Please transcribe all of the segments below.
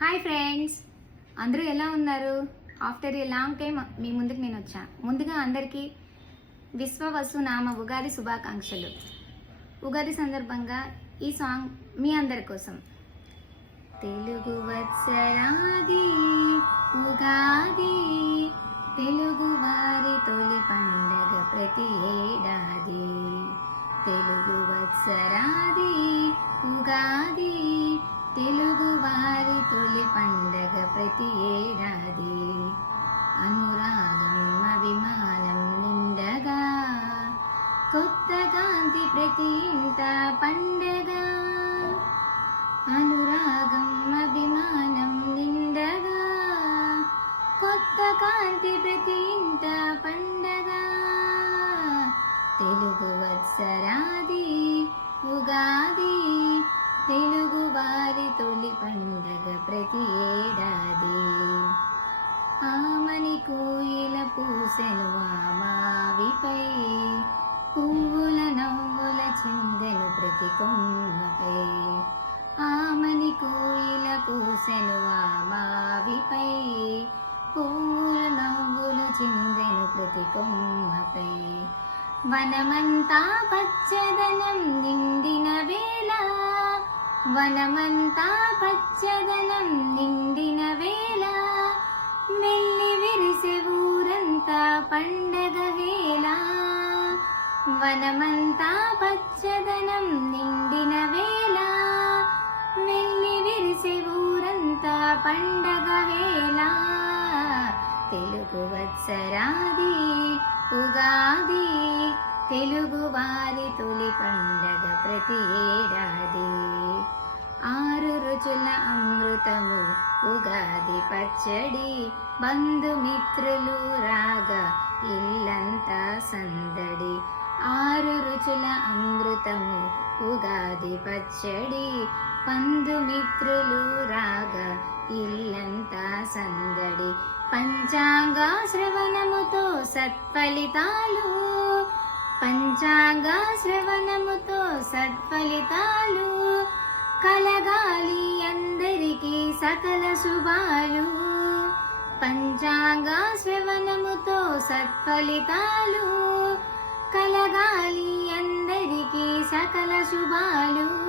Hi friends. అందరూ ఎలా ఉన్నారు? ఆఫ్టర్ ఏ లాంగ్ టైం మీ ముందుకు నేను వచ్చా. ముందుగా అందరికీ విశ్వవసు నామ ఉగాది శుభాకాంక్షలు. ఉగాది సందర్భంగా ఈ సాంగ్ మీ అందరి కోసం. తెలుగు వత్సరాది ఉగాది తెలుగు వారి తొలి పండగ ప్రతి ఏడాది. తెలుగు వత్సరాది ఉగాది తెలుగు వారి తొలి పండగ ప్రతి ఏడాది. అనురాగం అభిమానం నిండగా కొత్త కాంతి ప్రతి ఇంట పండగ. చిందెను వనమంతా పచ్చదనం నిండిన వేళ. వనమంతా పచ్చదనం నిండిన వేళ. మెల్లి విరిసే ఊరంతా పండగ వేళ. వనమంతా పచ్చదనం నిండిన వేళ. మెల్లి విరిసే ఊరంతా పండగ వేళ. తెలుగు వత్సరాది ఉగాది తెలుగు వారి తొలి పండగ ప్రతి ఏడాది. ఆరు రుచుల అమృతము ఉగాది పచ్చడి బంధుమిత్రులు రాగా ఇల్లంతా సందడి. ఆరు రుచుల అమృతము ఉగాది పచ్చడి బంధుమిత్రులు రాగా ఇల్లంతా సందడి. పంచాంగ శ్రవణముతో సత్ఫలితాలు. పంచాంగ శ్రవణముతో సత్ఫలితాలు. కలగాలి అందరికీ సకల శుభాలు. పంచాంగ శ్రవణముతో సత్ఫలితాలు. కలగాలి అందరికీ సకల శుభాలు.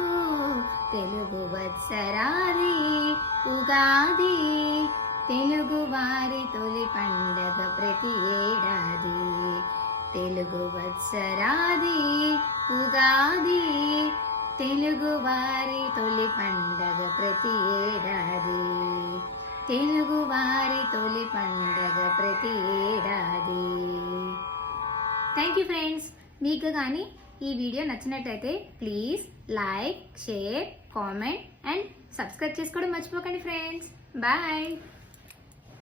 తెలుగు వత్సరాది ఉగాది తెలుగు వత్సరాది ఉగాది తెలుగు వారి తొలి పండగ ప్రతి ఏడాది. తెలుగు వారి తొలి పండగ ప్రతి ఏడాది. Thank you friends. మీకు కానీ ఈ వీడియో నచ్చినట్టయితే please like share comment and subscribe చేసుకోవడం మర్చిపోకండి ఫ్రెండ్స్. బాయ్.